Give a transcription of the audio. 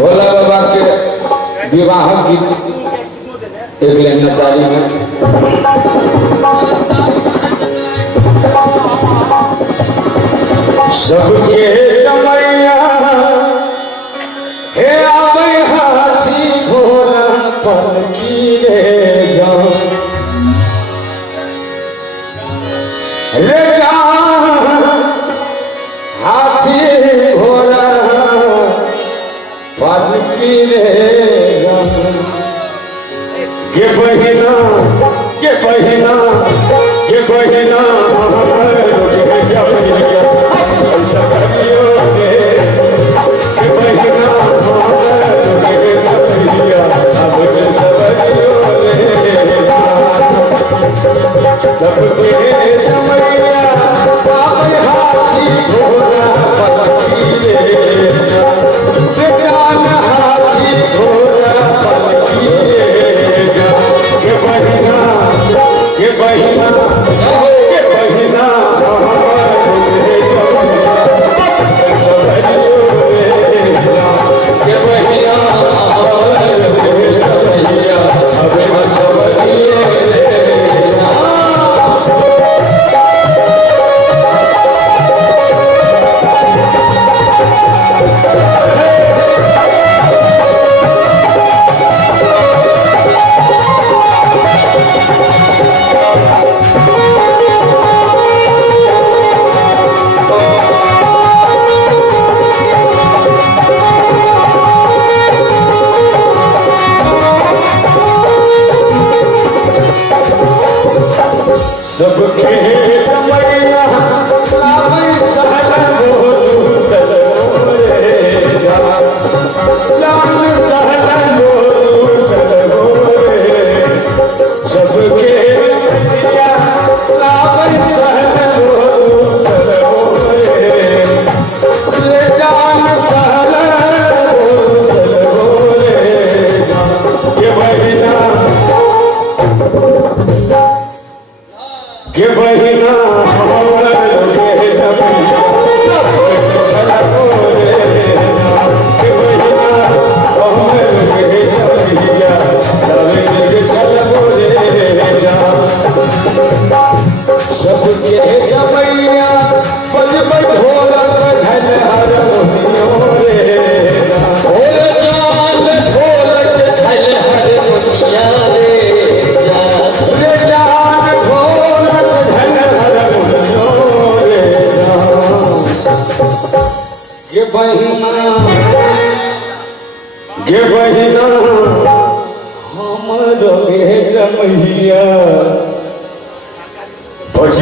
भोला बाबा के विवाह गीत एक लेना चाहिए में सबके जमैया हे आवे हाथी घोड़ा पर की रे जान रे जान हाथी घोड़ा पर की रे जान के बहिना के बहिना के बहिना के बहिना सबके जमैया बज बज ढोलक झल हर ये बहिना हमर गे जमैया बज